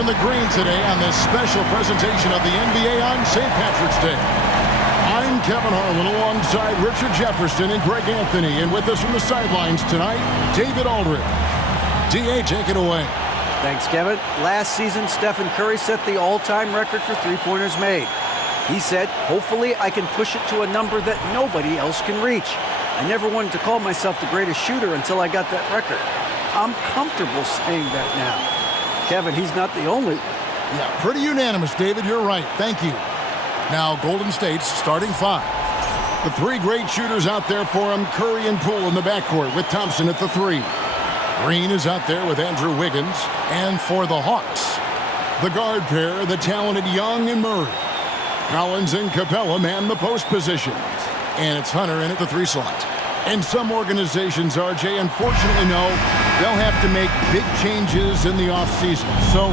wearing the green today on this special presentation of the NBA on St. Patrick's Day. I'm Kevin Harlan alongside Richard Jefferson and Greg Anthony. And with us from the sidelines tonight, David Aldridge. D.A., take it away. Thanks, Kevin. Last season, Stephen Curry set the all-time record for three-pointers made. He said, hopefully I can push it to a number that nobody else can reach. I never wanted to call myself the greatest shooter until I got that record. I'm comfortable saying that now. Kevin, he's not the only one. Yeah, pretty unanimous, David. You're right. Thank you. Now, Golden State's starting five. The three great shooters out there for him, Curry and Poole in the backcourt with Thompson at the three. Green is out there with Andrew Wiggins. And for the Hawks, the guard pair, the talented Young and Murray. Collins and Capella man the post positions. And it's Hunter in at the three slot. And some organizations, RJ, unfortunately know they'll have to make big changes in the offseason. So,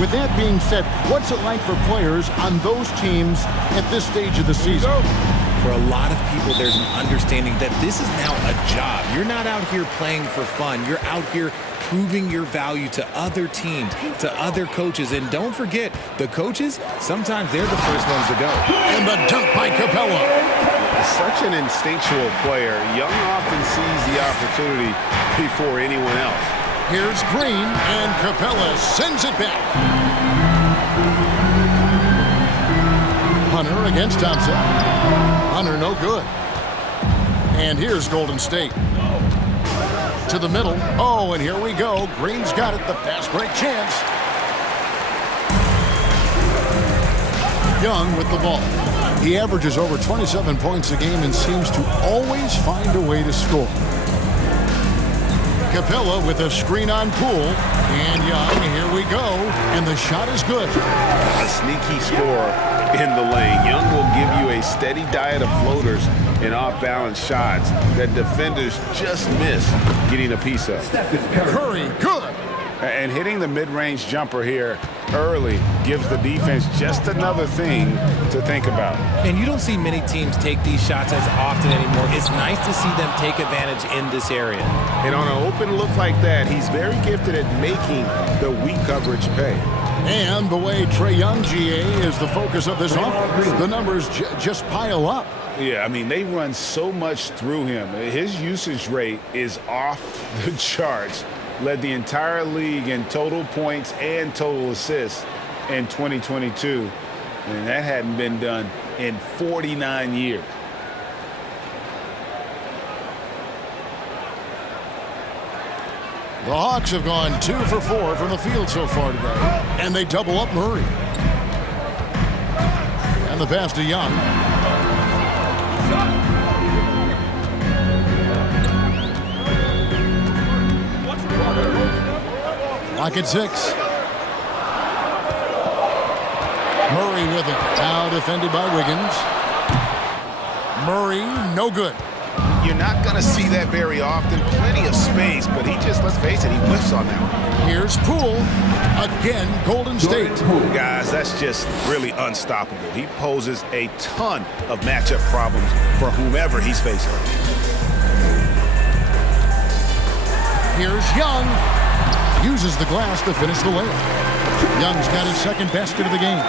with that being said, what's it like for players on those teams at this stage of the season? For a lot of people, there's an understanding that this is now a job. You're not out here playing for fun. You're out here proving your value to other teams, to other coaches. And don't forget, the coaches, sometimes they're the first ones to go. And the dunk by Capella. Such an instinctual player. Young often sees the opportunity before anyone else. Here's Green, and Capella sends it back. Hunter against Thompson. Hunter no good. And here's Golden State. To the middle. Oh, and here we go. Green's got it. The fast break chance. Young with the ball. He averages over 27 points a game and seems to always find a way to score. Capella with a screen on Poole. And Young, here we go. And the shot is good. A sneaky scorer in the lane. Young will give you a steady diet of floaters and off-balance shots that defenders just miss getting a piece of. Curry, good. And hitting the mid-range jumper here early gives the defense just another thing to think about. And you don't see many teams take these shots as often anymore. It's nice to see them take advantage in this area. And on an open look like that, he's very gifted at making the weak coverage pay. And the way Trae Young, GA, is the focus of this offense, the numbers just pile up. Yeah, I mean, they run so much through him. His usage rate is off the charts. Led the entire league in total points and total assists in 2022. And that hadn't been done in 49 years. The Hawks have gone 2 for 4 from the field so far today. And they double up Murray. And the pass to Young. Lock at 6. Murray with it. Now defended by Wiggins. Murray, no good. You're not going to see that very often. Plenty of space, but he just, let's face it, he whiffs on that one. Here's Poole. Again, Golden State. Guys, that's just really unstoppable. He poses a ton of matchup problems for whomever he's facing. Here's Young. Uses the glass to finish the layup. Young's got his second basket of the game.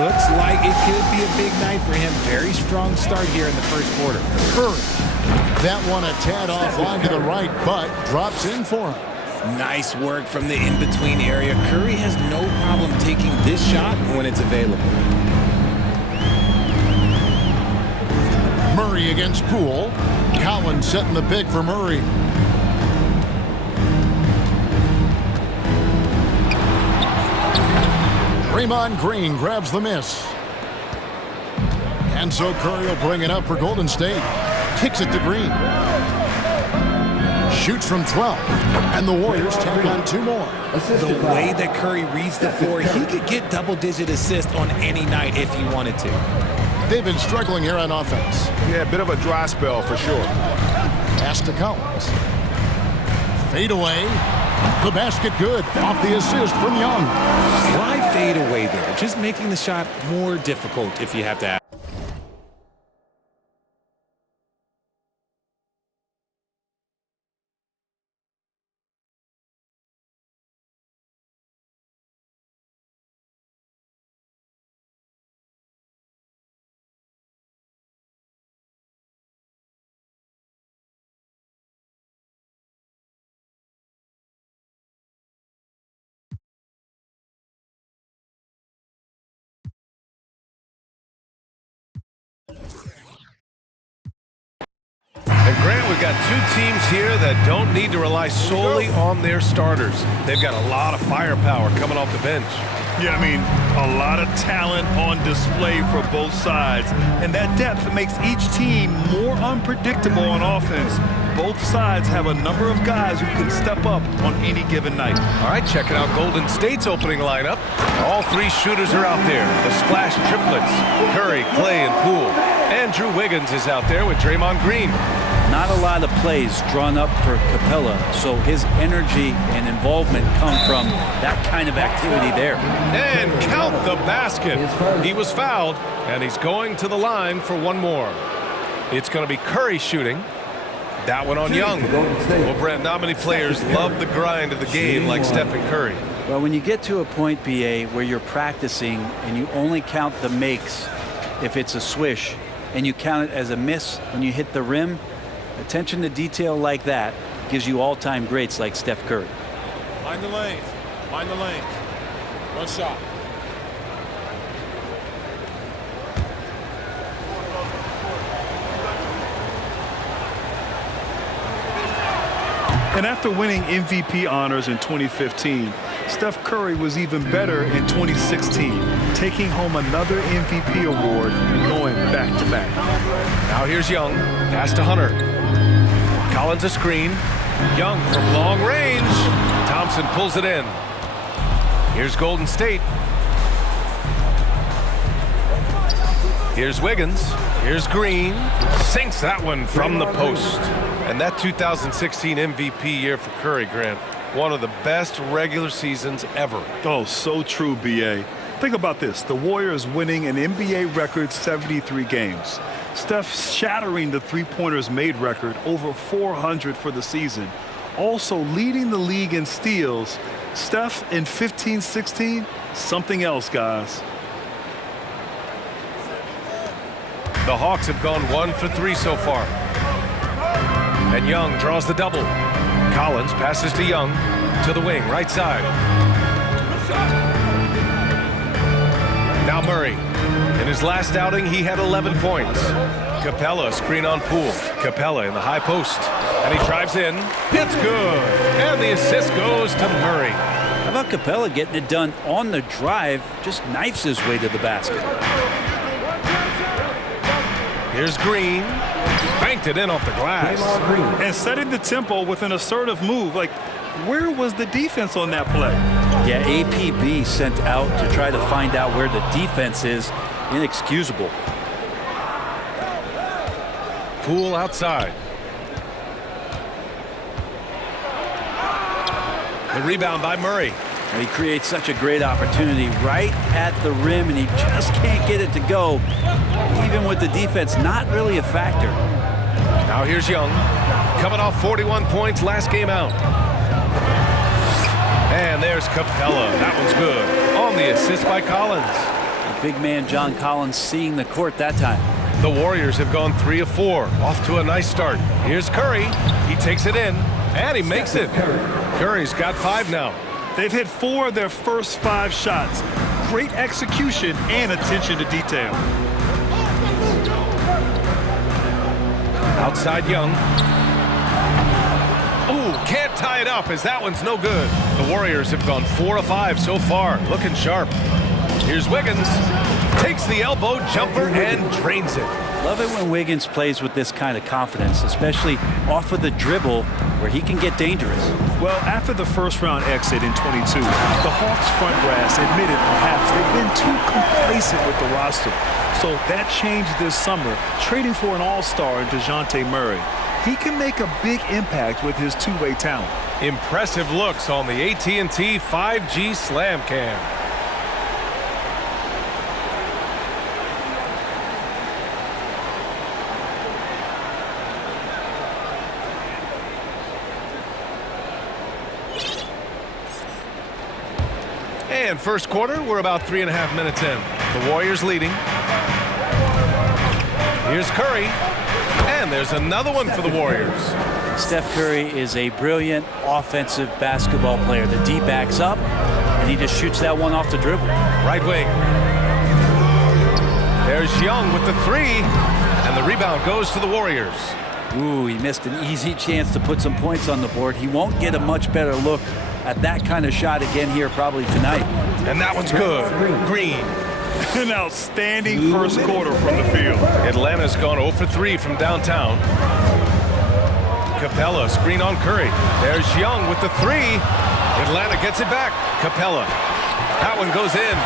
Looks like it could be a big night for him. Very strong start here in the first quarter. Curry. That one a tad offline to the right, but drops in for him. Nice work from the in-between area. Curry has no problem taking this shot when it's available. Murray against Poole. Collins setting the pick for Murray. Draymond Green grabs the miss. And so Curry will bring it up for Golden State. Kicks it to Green. Shoots from 12. And the Warriors take on 2 more. The way that Curry reads the floor, he could get double-digit assists on any night if he wanted to. They've been struggling here on offense. Yeah, a bit of a dry spell for sure. Pass to Collins. Fade away. The basket good. Off the assist from Young. Why fade away there? Just making the shot more difficult if you have to ask. And Grant, we've got two teams here that don't need to rely solely on their starters. They've got a lot of firepower coming off the bench. Yeah, I mean, a lot of talent on display for both sides. And that depth makes each team more unpredictable on offense. Both sides have a number of guys who can step up on any given night. All right, checking out Golden State's opening lineup. All three shooters are out there. The splash triplets, Curry, Clay, and Poole. Andrew Wiggins is out there with Draymond Green. Not a lot of plays drawn up for Capella, so his energy and involvement come from that kind of activity there. And count the basket. He was fouled, and he's going to the line for one more. It's going to be Curry shooting. That one on Young. Well, Brent, not many players love the grind of the game like Stephen Curry. Well, when you get to a point, BA, where you're practicing and you only count the makes if it's a swish, and you count it as a miss when you hit the rim, attention to detail like that gives you all-time greats like Steph Curry. Mind the lanes. Mind the lanes. One shot. And after winning MVP honors in 2015, Steph Curry was even better in 2016, taking home another MVP award and going back-to-back. Now here's Young. Pass to Hunter. Collins a screen. Young from long range. Thompson pulls it in. Here's Golden State. Here's Wiggins. Here's Green. Sinks that one from the post. And that 2016 MVP year for Curry, Grant, one of the best regular seasons ever. Oh, so true, BA. Think about this. The Warriors winning an NBA record 73 games. Steph shattering the three-pointers made record, over 400 for the season. Also leading the league in steals. Steph in 15-16, something else, guys. The Hawks have gone 1 for 3 so far. And Young draws the double. Collins passes to Young, to the wing, right side. Now Murray. In his last outing, he had 11 points. Capella screen on Poole. Capella in the high post. And he drives in. It's good. And the assist goes to Murray. How about Capella getting it done on the drive, just knifes his way to the basket. Here's Green. Banked it in off the glass. And setting the tempo with an assertive move. Like, where was the defense on that play? Yeah, APB sent out to try to find out where the defense is. Inexcusable. Poole outside. The rebound by Murray. He creates such a great opportunity right at the rim, and he just can't get it to go, even with the defense not really a factor. Now here's Young, coming off 41 points last game out. And there's Capella. That one's good. On the assist by Collins. The big man John Collins seeing the court that time. The Warriors have gone 3 of 4. Off to a nice start. Here's Curry. He takes it in, and he makes it. Curry's got 5 now. They've hit 4 of their first 5 shots. Great execution and attention to detail. Outside Young. Ooh, can't tie it up as that one's no good. The Warriors have gone 4 of 5 so far, looking sharp. Here's Wiggins. Takes the elbow jumper and drains it. Love it when Wiggins plays with this kind of confidence, especially off of the dribble where he can get dangerous. Well, after the first-round exit in 22, the Hawks front brass admitted perhaps they've been too complacent with the roster. So that changed this summer, trading for an all-star in DeJounte Murray. He can make a big impact with his two-way talent. Impressive looks on the AT&T 5G Slam Cam. And first quarter, we're about 3.5 minutes in. The Warriors leading. Here's Curry. And there's another one for the Warriors. Steph Curry is a brilliant offensive basketball player. The D backs up, and he just shoots that one off the dribble. Right wing. There's Young with the three, and the rebound goes to the Warriors. Ooh, he missed an easy chance to put some points on the board. He won't get a much better look at that kind of shot again here probably tonight. And that one's good. Green. An outstanding first quarter from the field. Atlanta's gone 0 for 3 from downtown. Capella, screen on Curry. There's Young with the three. Atlanta gets it back. Capella. That one goes in.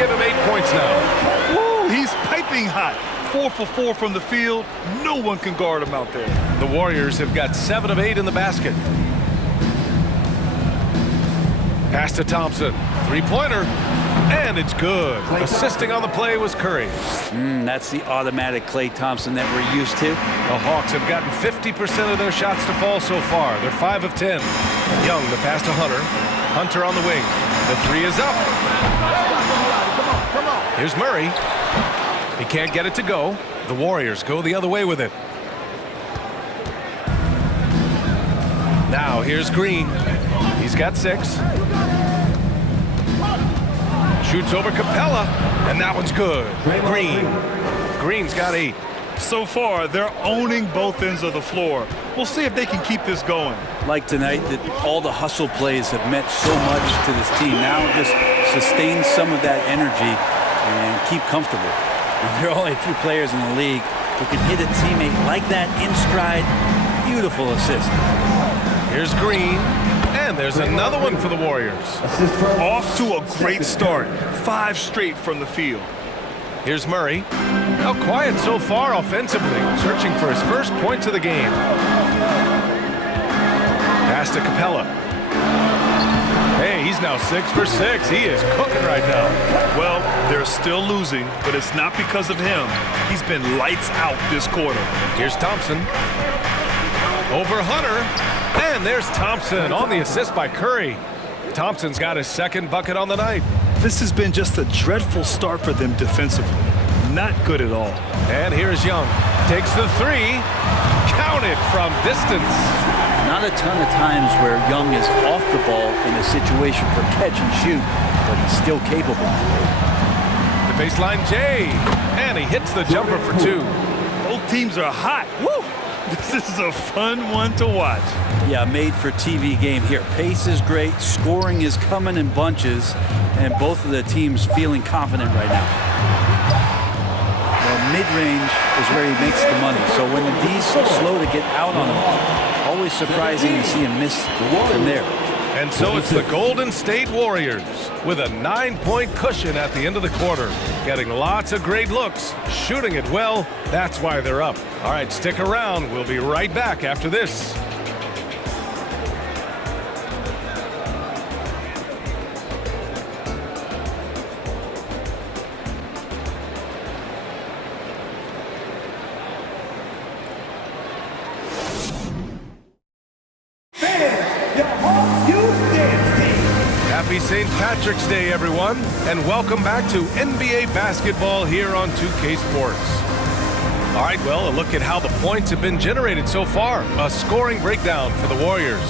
Give him 8 points now. Woo, he's piping hot. 4 for 4 from the field. No one can guard him out there. The Warriors have got 7 of 8 in the basket. Pass to Thompson. Three-pointer. And it's good. Assisting on the play was Curry. That's the automatic Klay Thompson that we're used to. The Hawks have gotten 50% of their shots to fall so far. They're 5 of 10. Young, the pass to Hunter. Hunter on the wing. The three is up. Here's Murray. He can't get it to go. The Warriors go the other way with it. Now here's Green. He's got 6. Shoots over Capella, and that one's good. Green's got 8. So far, they're owning both ends of the floor. We'll see if they can keep this going. Like tonight, that all the hustle plays have meant so much to this team. Now just sustain some of that energy and keep comfortable. And there are only a few players in the league who can hit a teammate like that in stride. Beautiful assist. Here's Green. And there's another one for the Warriors. Off to a great start. 5 straight from the field. Here's Murray. How quiet so far offensively. Searching for his first points of the game. Pass to Capella. Hey, he's now 6 for 6. He is cooking right now. Well, they're still losing, but it's not because of him. He's been lights out this quarter. Here's Thompson. Over Hunter. And there's Thompson on the assist by Curry. Thompson's got his second bucket on the night. This has been just a dreadful start for them defensively. Not good at all. And here's Young. Takes the three. Count it from distance. Not a ton of times where Young is off the ball in a situation for catch and shoot, but he's still capable. The baseline J. And he hits the jumper for 2. Both teams are hot. Woo! This is a fun one to watch. Yeah, made for TV game here. Pace is great, scoring is coming in bunches, and both of the teams feeling confident right now. Well, mid-range is where he makes the money. So when the D's so slow to get out on him, always surprising to see him miss from there. And so it's the Golden State Warriors with a 9-point cushion at the end of the quarter. Getting lots of great looks, shooting it well. That's why they're up. All right, stick around. We'll be right back after this. Happy St. Patrick's Day, everyone, and welcome back to NBA basketball here on 2K Sports. All right, well, a look at how the points have been generated so far. A scoring breakdown for the Warriors.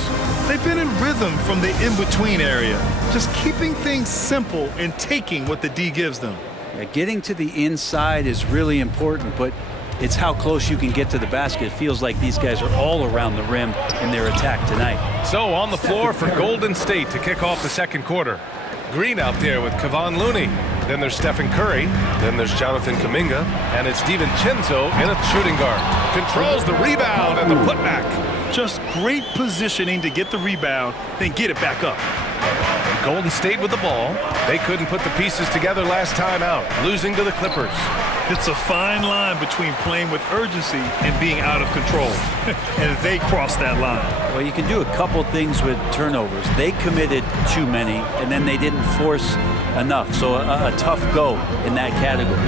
They've been in rhythm from the in-between area, just keeping things simple and taking what the D gives them. Yeah, getting to the inside is really important, but it's how close you can get to the basket. It feels like these guys are all around the rim in their attack tonight. So on the floor for Golden State to kick off the second quarter. Green out there with Kevon Looney. Then there's Stephen Curry. Then there's Jonathan Kuminga. And it's DiVincenzo in a shooting guard. Controls the rebound and the putback. Just great positioning to get the rebound, then get it back up. Golden State with the ball. They couldn't put the pieces together last time out, losing to the Clippers. It's a fine line between playing with urgency and being out of control. And they crossed that line. Well, you can do a couple things with turnovers. They committed too many, and then they didn't force enough. So a tough go in that category.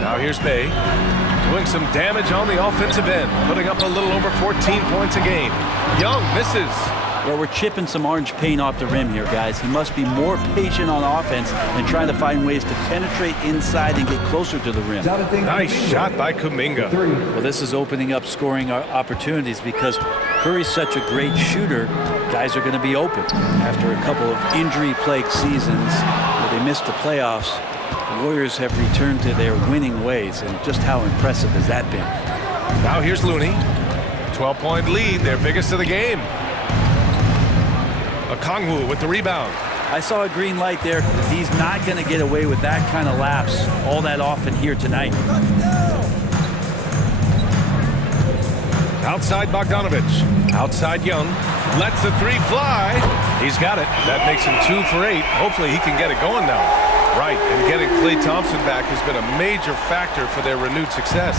Now here's Bay, doing some damage on the offensive end, putting up a little over 14 points a game. Young misses. Well, we're chipping some orange paint off the rim here, guys. He must be more patient on offense and trying to find ways to penetrate inside and get closer to the rim. Nice shot by Kuminga. Well, this is opening up scoring opportunities because Curry's such a great shooter. Guys are going to be open after a couple of injury-plagued seasons where they missed the playoffs. The Warriors have returned to their winning ways, and just how impressive has that been? Now here's Looney. 12-point lead, their biggest of the game. Okongwu with the rebound. I saw a green light there. He's not going to get away with that kind of lapse all that often here tonight. Outside Bogdanovich. Outside Young. Lets the three fly. He's got it. That makes him 2 for 8. Hopefully he can get it going now. Right, and getting Klay Thompson back has been a major factor for their renewed success.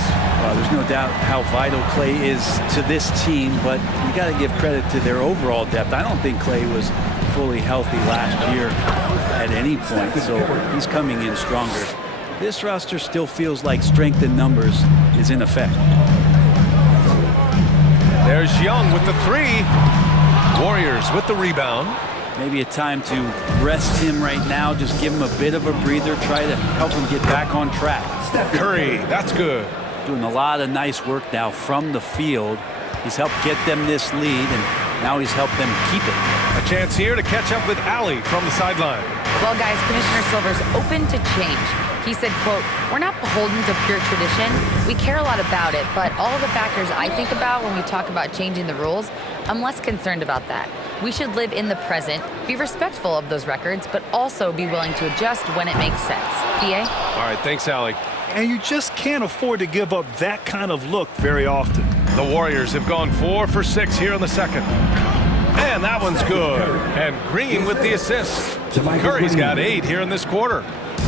There's no doubt how vital Klay is to this team, but you got to give credit to their overall depth. I don't think Klay was fully healthy last year at any point, so he's coming in stronger. This roster still feels like strength in numbers is in effect. There's Young with the 3. Warriors with the rebound. Maybe a time to rest him right now, just give him a bit of a breather, try to help him get back on track. Curry, that's good. Doing a lot of nice work now from the field. He's helped get them this lead, and now he's helped them keep it. A chance here to catch up with Allie from the sideline. Well, guys, Commissioner Silver's open to change. He said, quote, "We're not beholden to pure tradition. We care a lot about it, but all the factors I think about when we talk about changing the rules, I'm less concerned about that. We should live in the present, be respectful of those records, but also be willing to adjust when it makes sense." EA? All right, thanks, Allie. And you just can't afford to give up that kind of look very often. The Warriors have gone 4 for 6 here in the second. And that one's good. And Green with the assist. Curry's got 8 here in this quarter.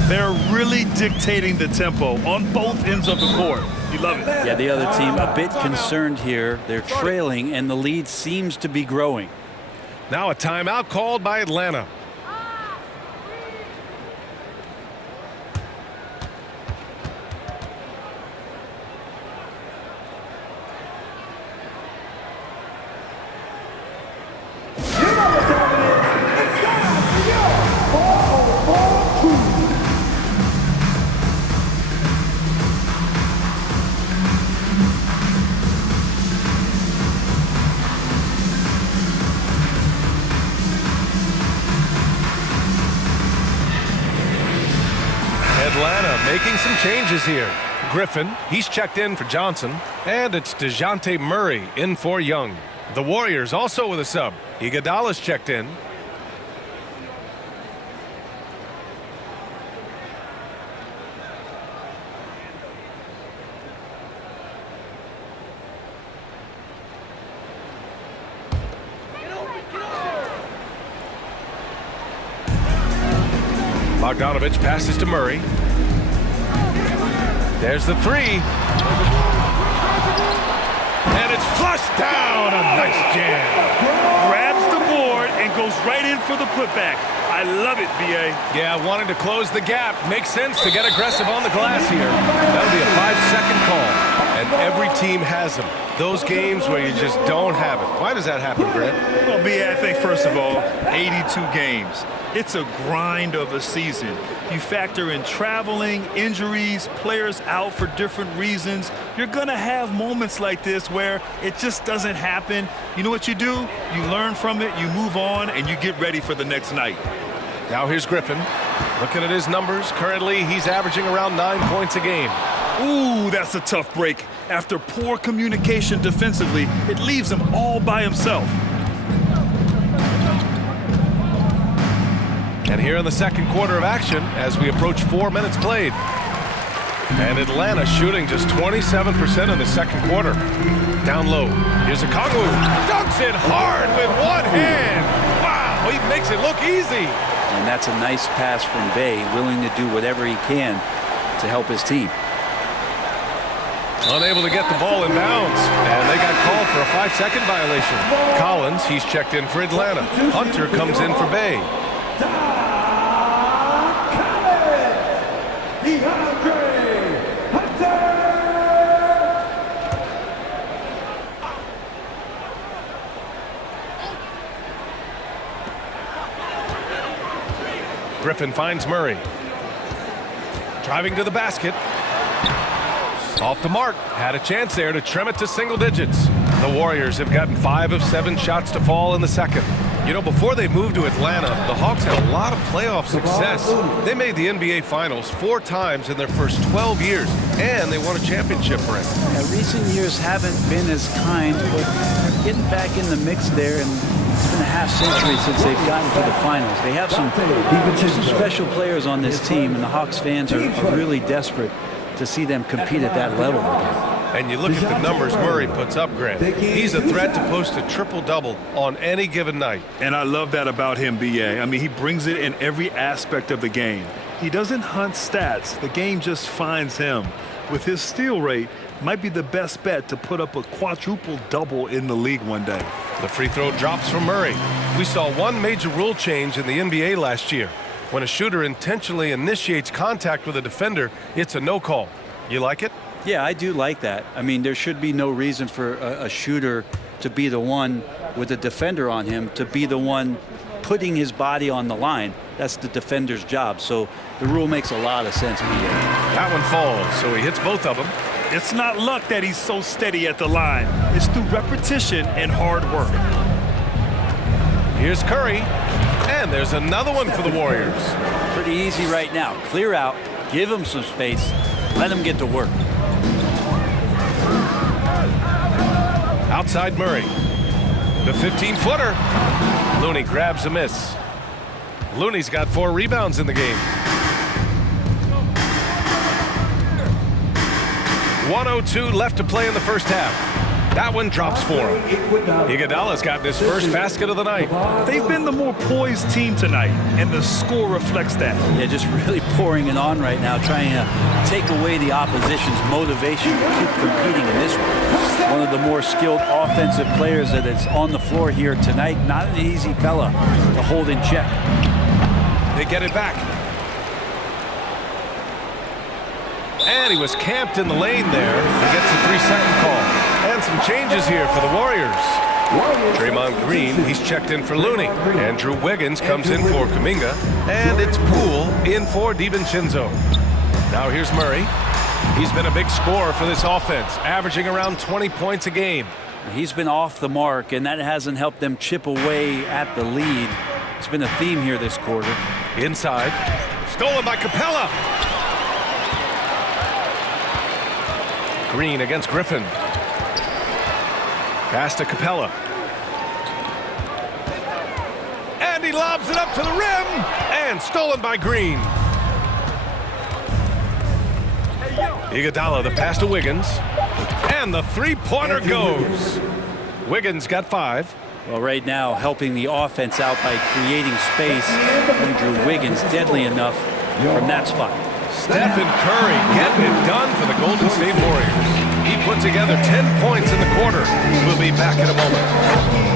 They're really dictating the tempo on both ends of the court. You love it. Yeah, the other team a bit concerned here. They're trailing, and the lead seems to be growing. Now a timeout called by Atlanta. Atlanta making some changes here. Griffin, he's checked in for Johnson. And it's DeJounte Murray in for Young. The Warriors also with a sub. Iguodala's checked in. Bogdanovich passes to Murray. There's the 3. And it's flushed down. A nice jam. Grabs the board and goes right in for the putback. I love it, B.A. Yeah, wanting to close the gap. Makes sense to get aggressive on the glass here. That'll be a 5-second call. And every team has them. Those games where you just don't have it. Why does that happen, Brett? Well, B.A., I think, first of all, 82 games. It's a grind of a season. You factor in traveling, injuries, players out for different reasons. You're going to have moments like this where it just doesn't happen. You know what you do? You learn from it, you move on, and you get ready for the next night. Now here's Griffin. Looking at his numbers, currently he's averaging around 9 points a game. Ooh, that's a tough break. After poor communication defensively, it leaves him all by himself. And here in the second quarter of action, as we approach 4 minutes played. And Atlanta shooting just 27% in the second quarter. Down low. Here's Okongwu. Dunks it hard with one hand. Wow, he makes it look easy. And that's a nice pass from Bay, willing to do whatever he can to help his team. Unable to get the ball in bounds. And they got called for a 5-second violation. Collins, he's checked in for Atlanta. Hunter comes in for Bay. Griffin finds Murray. Driving to the basket. Off the mark. Had a chance there to trim it to single digits. The Warriors have gotten 5 of 7 shots to fall in the second. You know, before they moved to Atlanta, the Hawks had a lot of playoff success. They made the NBA Finals 4 times in their first 12 years, and they won a championship ring. Recent years haven't been as kind, but getting back in the mix there, and it's been a half century since they've gotten to the finals. They have some special players on this team, and the Hawks fans are really desperate to see them compete at that level again. And you look at the numbers Murray puts up, Grant. He's a threat to post a triple-double on any given night. And I love that about him, B.A. I mean, he brings it in every aspect of the game. He doesn't hunt stats. The game just finds him. With his steal rate, might be the best bet to put up a quadruple-double in the league one day. The free throw drops from Murray. We saw one major rule change in the NBA last year. When a shooter intentionally initiates contact with a defender, it's a no call. You like it? Yeah, I do like that. I mean, there should be no reason for a shooter to be the one with a defender on him, to be the one putting his body on the line. That's the defender's job. So the rule makes a lot of sense, B.A. That one falls, so he hits both of them. It's not luck that he's so steady at the line. It's through repetition and hard work. Here's Curry, and there's another one for the Warriors. Pretty easy right now. Clear out, give him some space, let him get to work. Outside Murray. The 15-footer. Looney grabs a miss. Looney's got 4 rebounds in the game. 1:02 left to play in the first half. That one drops for him. Iguodala's gotten his first basket of the night. They've been the more poised team tonight, and the score reflects that. Yeah, just really pouring it on right now, trying to take away the opposition's motivation to keep competing in this one. One of the more skilled offensive players that is on the floor here tonight. Not an easy fella to hold in check. They get it back. And he was camped in the lane there. He gets a 3-second call. And some changes here for the Warriors. Draymond Green, he's checked in for Looney. Andrew Wiggins comes in for Kuminga. And it's Poole in for DiVincenzo. Now here's Murray. He's been a big scorer for this offense, averaging around 20 points a game. He's been off the mark, and that hasn't helped them chip away at the lead. It's been a theme here this quarter. Inside. Stolen by Capella. Green against Griffin. Pass to Capella. And he lobs it up to the rim. And stolen by Green. Iguodala, the pass to Wiggins. And the three-pointer goes. Wiggins got 5. Well, right now, helping the offense out by creating space. Andrew Wiggins, deadly enough from that spot. Stephen Curry getting it done for the Golden State Warriors. He put together 10 points in the quarter. We'll be back in a moment.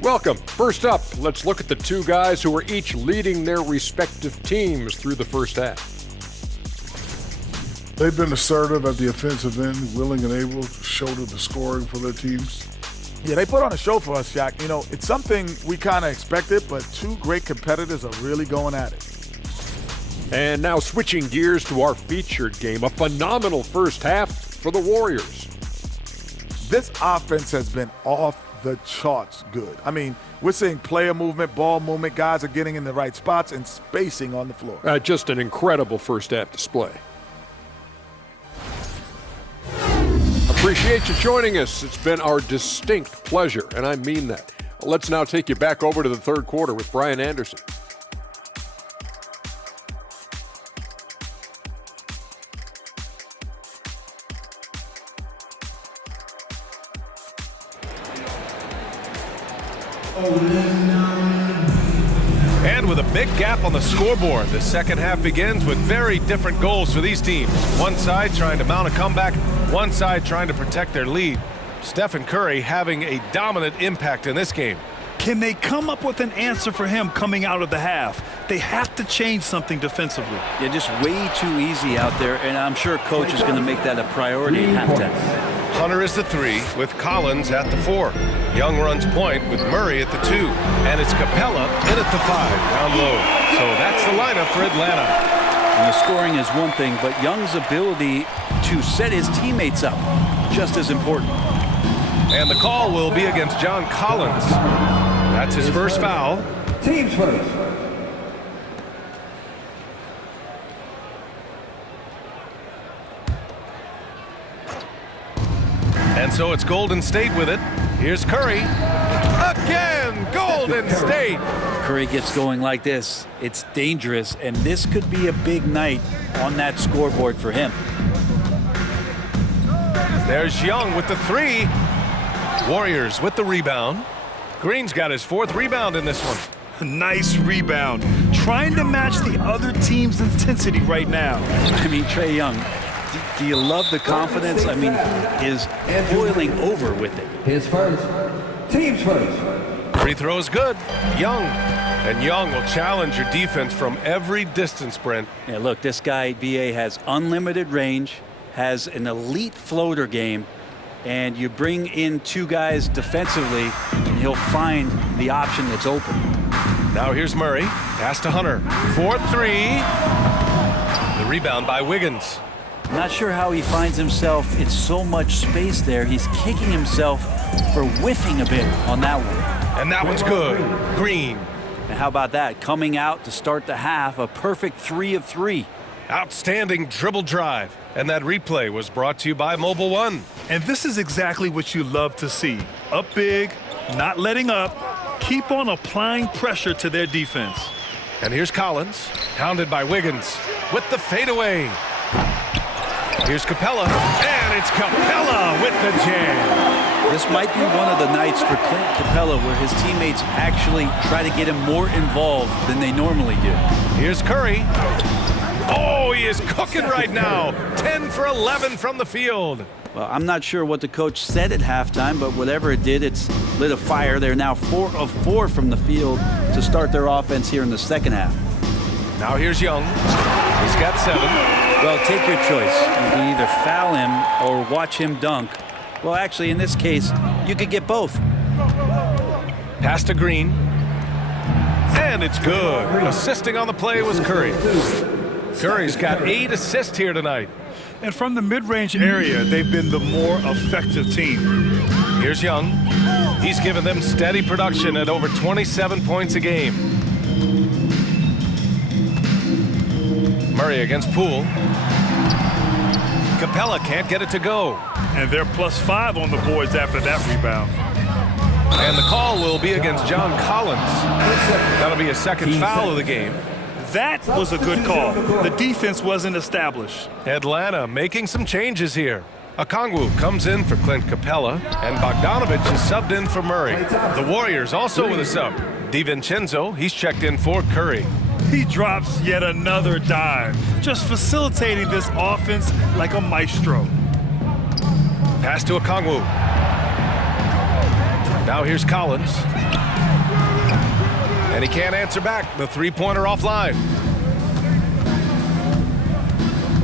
Welcome. First up, let's look at the two guys who are each leading their respective teams through the first half. They've been assertive at the offensive end, willing and able to shoulder the scoring for their teams. Yeah, they put on a show for us, Shaq. You know, it's something we kind of expected, but two great competitors are really going at it. And now switching gears to our featured game, a phenomenal first half for the Warriors. This offense has been off the charts good. I mean, we're seeing player movement, ball movement, guys are getting in the right spots and spacing on the floor. Just an incredible first half display. Appreciate you joining us. It's been our distinct pleasure, and I mean that. Let's now take you back over to the third quarter with Brian Anderson. And with a big gap on the scoreboard, the second half begins with very different goals for these teams. One side trying to mount a comeback, one side trying to protect their lead. Stephen Curry having a dominant impact in this game. Can they come up with an answer for him coming out of the half? They have to change something defensively. Yeah, just way too easy out there, and I'm sure coach is going to make that a priority at halftime. Hunter is the 3 with Collins at the 4. Young runs point with Murray at the 2. And it's Capella in at the 5 down low. So that's the lineup for Atlanta. And the scoring is one thing, but Young's ability to set his teammates up, just as important. And the call will be against John Collins. That's his first foul. Team's first. And so it's Golden State with it. Here's Curry. Again, Golden State. Curry gets going like this. It's dangerous, and this could be a big night on that scoreboard for him. There's Young with the 3. Warriors with the rebound. Green's got his 4th rebound in this one. Nice rebound. Trying to match the other team's intensity right now. I mean, Trae Young, do you love the confidence? I mean, is boiling over with it. His first. Team's first. Free throw is good. Young. And Young will challenge your defense from every distance, Brent. Yeah, look, this guy, BA, has unlimited range, has an elite floater game, and you bring in 2 guys defensively, and he'll find the option that's open. Now here's Murray. Pass to Hunter. 4-3. The rebound by Wiggins. I'm not sure how he finds himself in so much space there. He's kicking himself for whiffing a bit on that one. And that one's good. Green. And how about that? Coming out to start the half, a perfect 3 of 3. Outstanding dribble drive. And that replay was brought to you by Mobile One. And this is exactly what you love to see. Up big, not letting up, keep on applying pressure to their defense. And here's Collins, pounded by Wiggins with the fadeaway. Here's Capella, and it's Capella with the jam. This might be one of the nights for Clint Capella where his teammates actually try to get him more involved than they normally do. Here's Curry. Oh, he is cooking right now. 10 for 11 from the field. Well, I'm not sure what the coach said at halftime, but whatever it did, it's lit a fire. They're now 4 of 4 from the field to start their offense here in the second half. Now here's Young. He's got 7. Well, take your choice. You can either foul him or watch him dunk. Well, actually, in this case, you could get both. Pass to Green. And it's good. Assisting on the play was Curry. Curry's got 8 assists here tonight. And from the mid-range area, they've been the more effective team. Here's Young. He's given them steady production at over 27 points a game. Murray against Poole. Capella can't get it to go. And they're +5 on the boards after that rebound. And the call will be against John Collins. That'll be a second foul of the game. That was a good call. The defense wasn't established. Atlanta making some changes here. Okongwu comes in for Clint Capella, and Bogdanovich is subbed in for Murray. The Warriors also with a sub. DiVincenzo, he's checked in for Curry. He drops yet another dime, just facilitating this offense like a maestro. Pass to Okongwu. Now here's Collins. And he can't answer back. The three-pointer offline.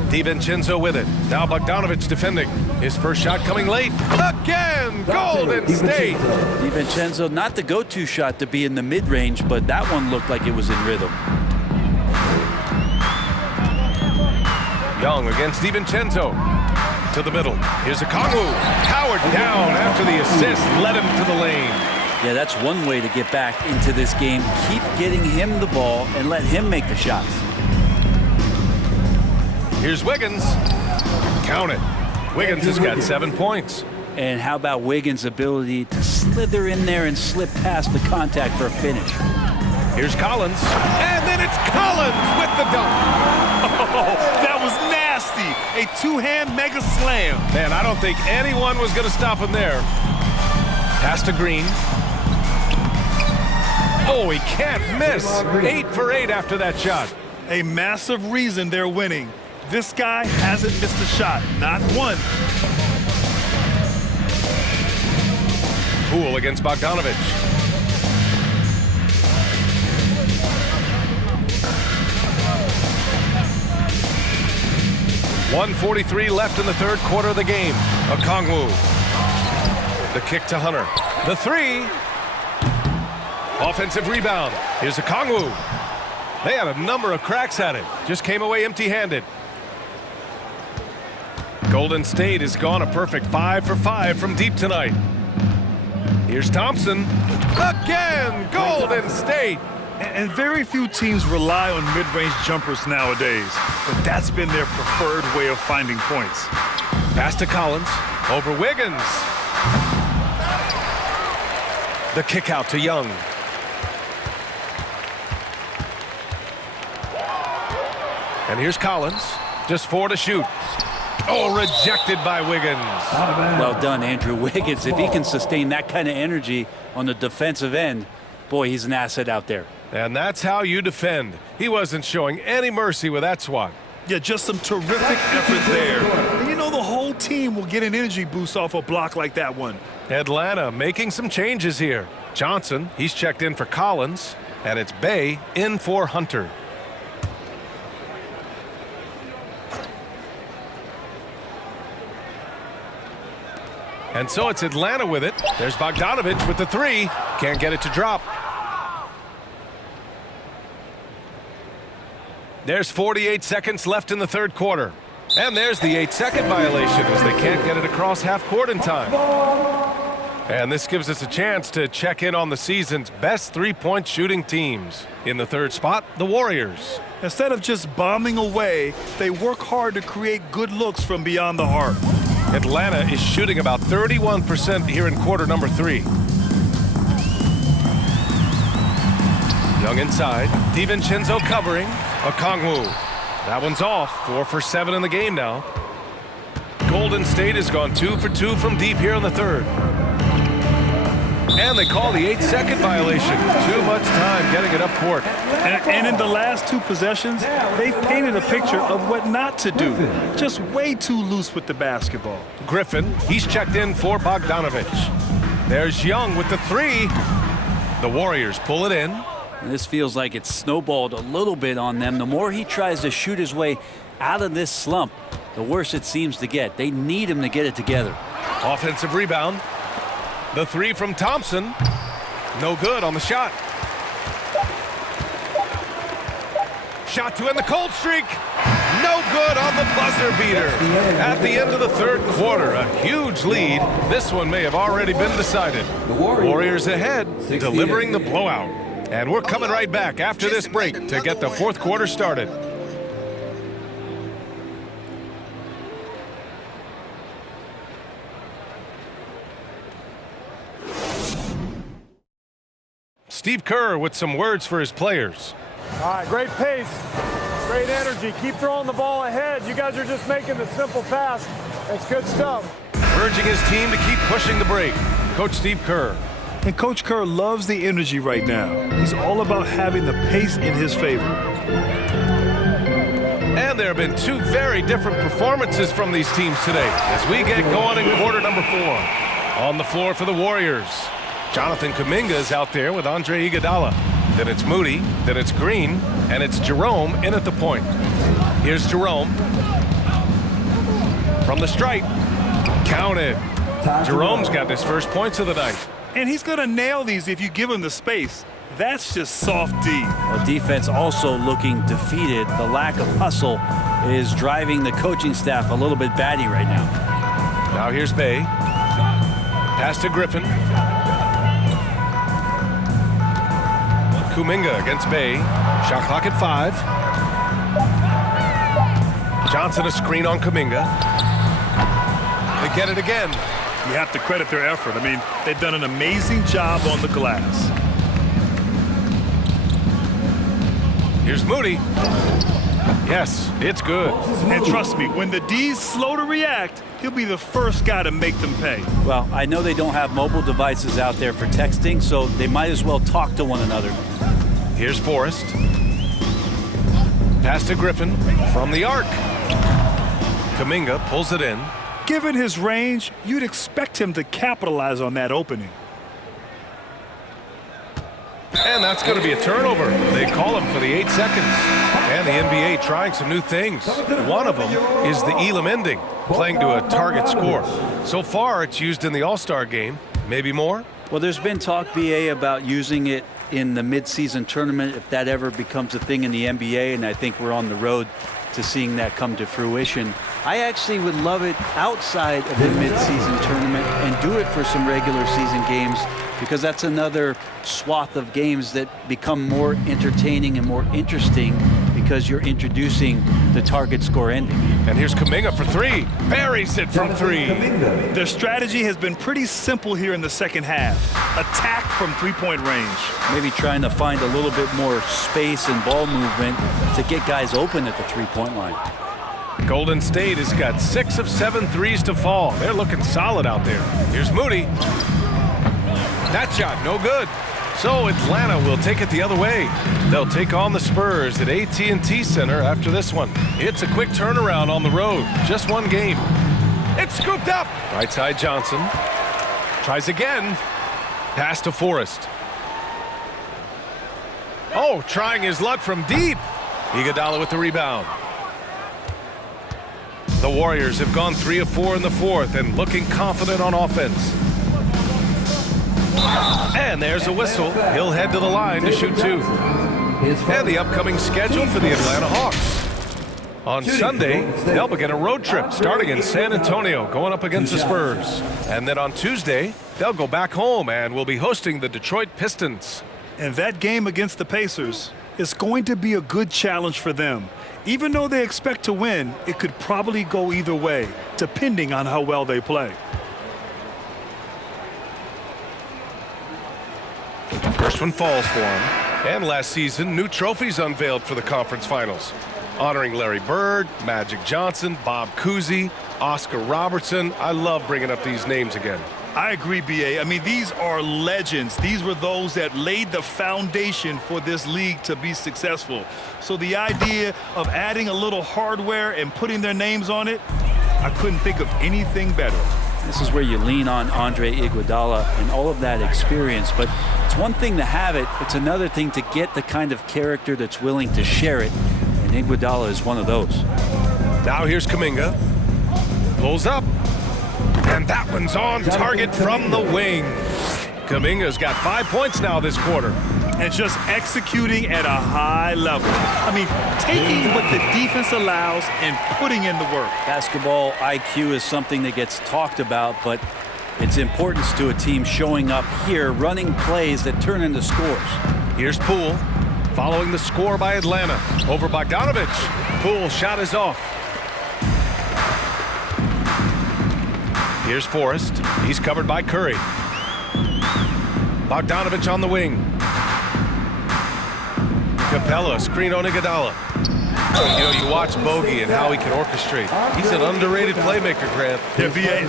DiVincenzo with it. Now Bogdanovich defending. His first shot coming late. Again, Golden State. DiVincenzo, not the go-to shot to be in the mid-range, but that one looked like it was in rhythm. Young against DiVincenzo. To the middle. Here's Okongwu. Powered down after the assist. Led him to the lane. Yeah, that's one way to get back into this game. Keep getting him the ball and let him make the shots. Here's Wiggins. Count it. Wiggins has got 7 points. And how about Wiggins' ability to slither in there and slip past the contact for a finish? Here's Collins. And then it's Collins with the dunk. Oh, that was nasty. A two-hand mega slam. Man, I don't think anyone was going to stop him there. Pass to Green. Oh, he can't miss. 8 for 8 after that shot. A massive reason they're winning. This guy hasn't missed a shot, not one. Poole against Bogdanovich. .143 left in the third quarter of the game. Okongwu. The kick to Hunter. The three. Offensive rebound. Here's Okongwu. They had a number of cracks at it. Just came away empty-handed. Golden State has gone a perfect 5 for 5 from deep tonight. Here's Thompson. Again, Golden State. And very few teams rely on mid-range jumpers nowadays, but that's been their preferred way of finding points. Pass to Collins. Over Wiggins. The kick out to Young. And here's Collins. Just 4 to shoot. Oh, rejected by Wiggins. Well done, Andrew Wiggins. If he can sustain that kind of energy on the defensive end, boy, he's an asset out there. And that's how you defend. He wasn't showing any mercy with that swat. Yeah, just some terrific effort there. And you know the whole team will get an energy boost off a block like that one. Atlanta making some changes here. Johnson, he's checked in for Collins. And it's Bay in for Hunter. And so it's Atlanta with it. There's Bogdanovich with the three. Can't get it to drop. There's 48 seconds left in the third quarter. And there's the 8-second violation as they can't get it across half court in time. And this gives us a chance to check in on the season's best three-point shooting teams. In the third spot, the Warriors. Instead of just bombing away, they work hard to create good looks from beyond the arc. Atlanta is shooting about 31% here in quarter number 3. Young inside. DiVincenzo covering. Okongwu. That one's off. 4 for 7 in the game now. Golden State has gone 2 for 2 from deep here in the third. And they call the 8-second violation. Too much time getting it up court. And in the last 2 possessions, they've painted a picture of what not to do. Just way too loose with the basketball. Griffin, he's checked in for Bogdanovich. There's Young with the three. The Warriors pull it in. This feels like it's snowballed a little bit on them. The more he tries to shoot his way out of this slump, the worse it seems to get. They need him to get it together. Offensive rebound. The three from Thompson. No good on the shot. Shot to end the cold streak. No good on the buzzer beater. At the end of the third quarter, a huge lead. This one may have already been decided. Warriors ahead, delivering the blowout. And we're coming right back after this break to get the fourth quarter started. Steve Kerr with some words for his players. All right, great pace, great energy. Keep throwing the ball ahead. You guys are just making the simple pass. That's good stuff. Urging his team to keep pushing the break. Coach Steve Kerr. And Coach Kerr loves the energy right now. He's all about having the pace in his favor. And there have been 2 very different performances from these teams today as we get going in quarter number 4. On the floor for the Warriors, Jonathan Kuminga is out there with Andre Iguodala. Then it's Moody, then it's Green, and it's Jerome in at the point. Here's Jerome. From the stripe. Counted. Jerome's got his first points of the night. And he's going to nail these if you give him the space. That's just soft D. Well, defense also looking defeated. The lack of hustle is driving the coaching staff a little bit batty right now. Now here's Bay. Pass to Griffin. Kuminga against Bay. Shot clock at 5. Johnson a screen on Kuminga. They get it again. You have to credit their effort. I mean, they've done an amazing job on the glass. Here's Moody. Yes, it's good. And trust me, when the D's slow to react, he'll be the first guy to make them pay. Well, I know they don't have mobile devices out there for texting, so they might as well talk to one another. Here's Forrest. Pass to Griffin from the arc. Kuminga pulls it in. Given his range, you'd expect him to capitalize on that opening. And that's going to be a turnover. They call him for the 8 seconds. And the NBA trying some new things. One of them is the Elam ending, playing to a target score. So far, it's used in the All-Star game. Maybe more? Well, there's been talk, BA, about using it in the midseason tournament if that ever becomes a thing in the NBA, and I think we're on the road to seeing that come to fruition. I actually would love it outside of the midseason tournament and do it for some regular season games, because that's another swath of games that become more entertaining and more interesting because you're introducing the target score ending. And here's Kuminga for 3. Buries it from 3. Their strategy has been pretty simple here in the second half. Attack from three-point range. Maybe trying to find a little bit more space and ball movement to get guys open at the three-point line. Golden State has got 6 of 7 threes to fall. They're looking solid out there. Here's Moody. That shot, no good. So Atlanta will take it the other way. They'll take on the Spurs at AT&T Center after this one. It's a quick turnaround on the road. Just one game. It's scooped up. Right side Johnson. Tries again. Pass to Forrest. Oh, trying his luck from deep. Iguodala with the rebound. The Warriors have gone 3 of 4 in the fourth and looking confident on offense. And there's a whistle. He'll head to the line to shoot 2. And the upcoming schedule for the Atlanta Hawks. On Sunday, they'll begin a road trip starting in San Antonio, going up against the Spurs. And then on Tuesday, they'll go back home and will be hosting the Detroit Pistons. And that game against the Pacers is going to be a good challenge for them. Even though they expect to win, it could probably go either way, depending on how well they play. First one falls for him. And last season, new trophies unveiled for the conference finals, honoring Larry Bird, Magic Johnson, Bob Cousy, Oscar Robertson. I love bringing up these names again. I agree, BA. I mean, these are legends. These were those that laid the foundation for this league to be successful. So the idea of adding a little hardware and putting their names on it, I couldn't think of anything better. This is where you lean on Andre Iguodala and all of that experience. But it's one thing to have it. It's another thing to get the kind of character that's willing to share it. And Iguodala is one of those. Now here's Kuminga. Pulls up. And that one's on target from the wing. Kuminga's got 5 points now this quarter. And just executing at a high level. I mean, taking what the defense allows and putting in the work. Basketball IQ is something that gets talked about, but its importance to a team showing up here, running plays that turn into scores. Here's Poole, following the score by Atlanta over Bogdanovich. Poole's shot is off. Here's Forrest. He's covered by Curry. Bogdanovich on the wing. Capella, screen on Iguodala. You know, you watch Bogey and how he can orchestrate. He's an underrated playmaker, Grant.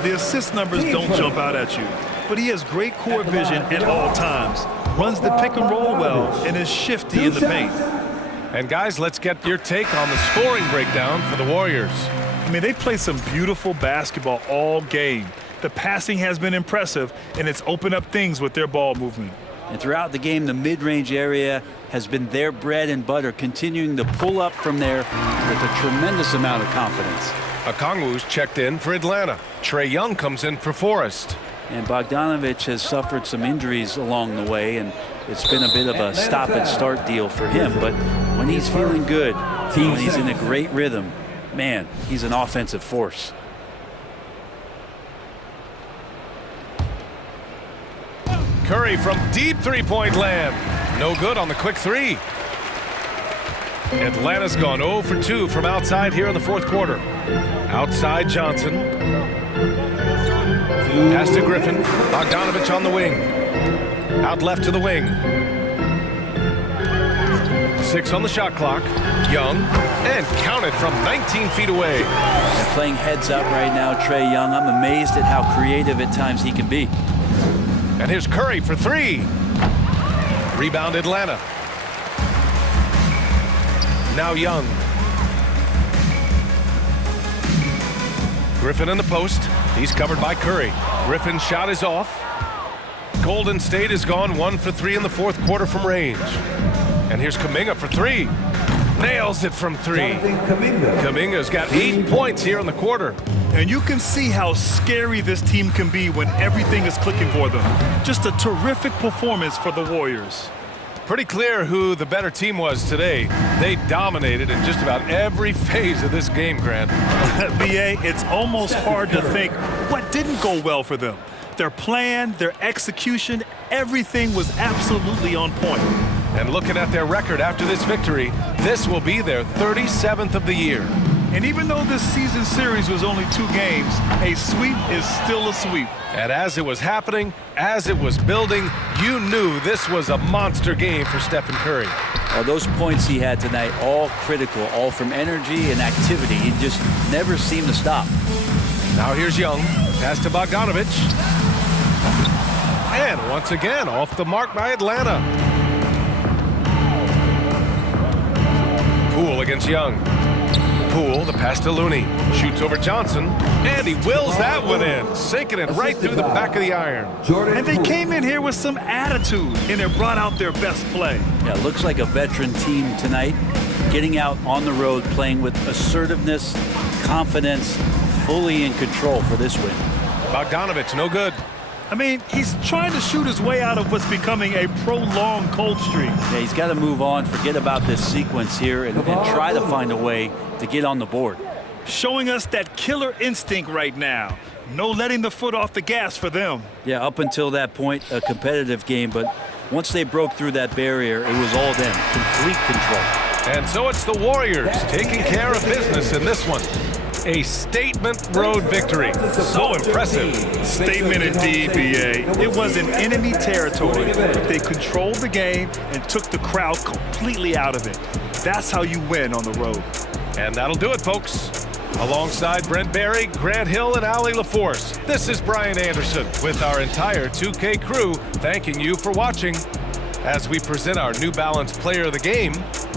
The assist numbers don't jump out at you, but he has great court vision at all times. Runs the pick and roll well and is shifty in the paint. And guys, let's get your take on the scoring breakdown for the Warriors. I mean, they play some beautiful basketball all game. The passing has been impressive, and it's opened up things with their ball movement. And throughout the game, the mid-range area has been their bread and butter, continuing to pull up from there with a tremendous amount of confidence. Okongwu's checked in for Atlanta. Trae Young comes in for Forrest. And Bogdanovich has suffered some injuries along the way, and it's been a bit of a stop-and-start deal for him. But when he's feeling good, when he's in a great rhythm, man, he's an offensive force. Curry from deep three-point land. No good on the quick three. Atlanta's gone 0 for 2 from outside here in the fourth quarter. Outside Johnson. Pass to Griffin. Bogdanovich on the wing. Out left to the wing. 6 on the shot clock. Young. And counted from 19 feet away. They're playing heads up right now, Trae Young. I'm amazed at how creative at times he can be. And here's Curry for 3. Rebound Atlanta. Now Young. Griffin in the post. He's covered by Curry. Griffin's shot is off. Golden State has gone 1 for 3 in the fourth quarter from range. And here's Kuminga for 3. Nails it from 3. Kuminga's got 8 points here in the quarter. And you can see how scary this team can be when everything is clicking for them. Just a terrific performance for the Warriors. Pretty clear who the better team was today. They dominated in just about every phase of this game, Grant. BA, it's almost hard to think what didn't go well for them. Their plan, their execution, everything was absolutely on point. And looking at their record after this victory, this will be their 37th of the year. And even though this season series was only 2 games, a sweep is still a sweep. And as it was happening, as it was building, you knew this was a monster game for Stephen Curry. Well, those points he had tonight, all critical, all from energy and activity. He just never seemed to stop. Now here's Young. Pass to Bogdanovich. And once again, off the mark by Atlanta. Poole against Young. Poole, the pass to Looney. Shoots over Johnson. And he wills that one in. Sinking it right through the back of the iron. And they came in here with some attitude, and they brought out their best play. Yeah, looks like a veteran team tonight. Getting out on the road, playing with assertiveness, confidence, fully in control for this win. Bogdanovich, no good. I mean, he's trying to shoot his way out of what's becoming a prolonged cold streak. Yeah, he's got to move on, forget about this sequence here, and try to find a way to get on the board. Showing us that killer instinct right now. No letting the foot off the gas for them. Yeah, up until that point, a competitive game, but once they broke through that barrier, it was all them, complete control. And so it's the Warriors taking care of business in this one. A statement road victory. So impressive. Statement indeed, BA. It was in enemy territory, but they controlled the game and took the crowd completely out of it. That's how you win on the road. And that'll do it, folks. Alongside Brent Barry, Grant Hill, and Allie LaForce, this is Brian Anderson with our entire 2K crew thanking you for watching as we present our New Balance Player of the Game,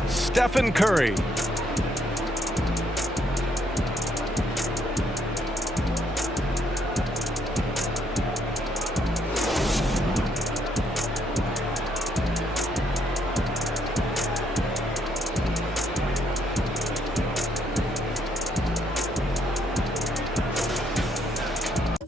Stephen Curry.